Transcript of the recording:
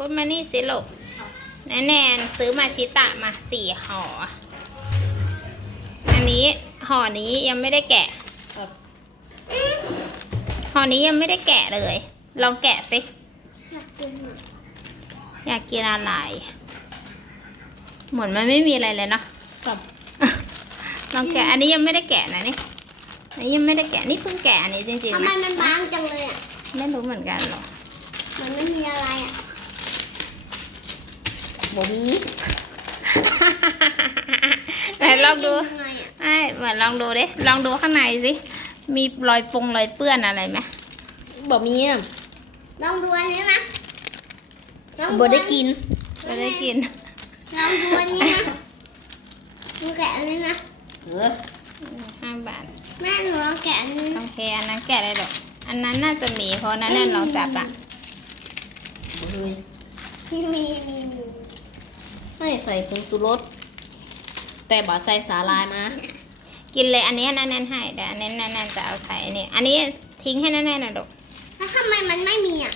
พูดมานี่สิลูกแนนแนนซื้อมาชิตะมาสี่ห่อ อันนี้ห่อนี้ยังไม่ได้แกะครับห่อนี้ยังไม่ได้แกะเลย ลองแกะสิ อยากกินอะอยากกินอะไร เหมือนมันไม่มีอะไรเลยเนาะครับลองแกะ อันนี้ยังไม่ได้แกะนะนี่อันนี้ยังไม่ได้แกะ นี่เพิ่งแกะอันนี้จริงทำๆไมนะมันบางจังเลยอะ ไม่รู้เหมือนกันหรอกมันไม่มีอะไรอะ บ่มีไหนลองดูมันเป็นยังไงอะไอ้เหมือนลองดูดิลองดูข้างในสิ มีรอยปงรอยเปื้อนอะไรไหมบ่มีอะลองดูอันนี้นะลองบ่ได้กินไม่ได้กินลองดูอันนี้นะลองแกะอันนี้นะเออห้าบาท แม่หนูลองแกะอันนี้โอนะเคอันนั้นแกะได้หรอกอันนั้นน่าจะมีเพราะนั้นแน่นลองจับอะบ่เลยมีมีมีมี ให้ใส่ผงชูรส แต่บ่ใส่สาลายมา กินเลยอันนี้แน่นๆให้เดี๋ยวอันนี้แน่นๆจะเอาใส่อันนี้ อันนี้ทิ้งให้แน่นๆนะดอกแล้วทำไมมันไม่มีอะ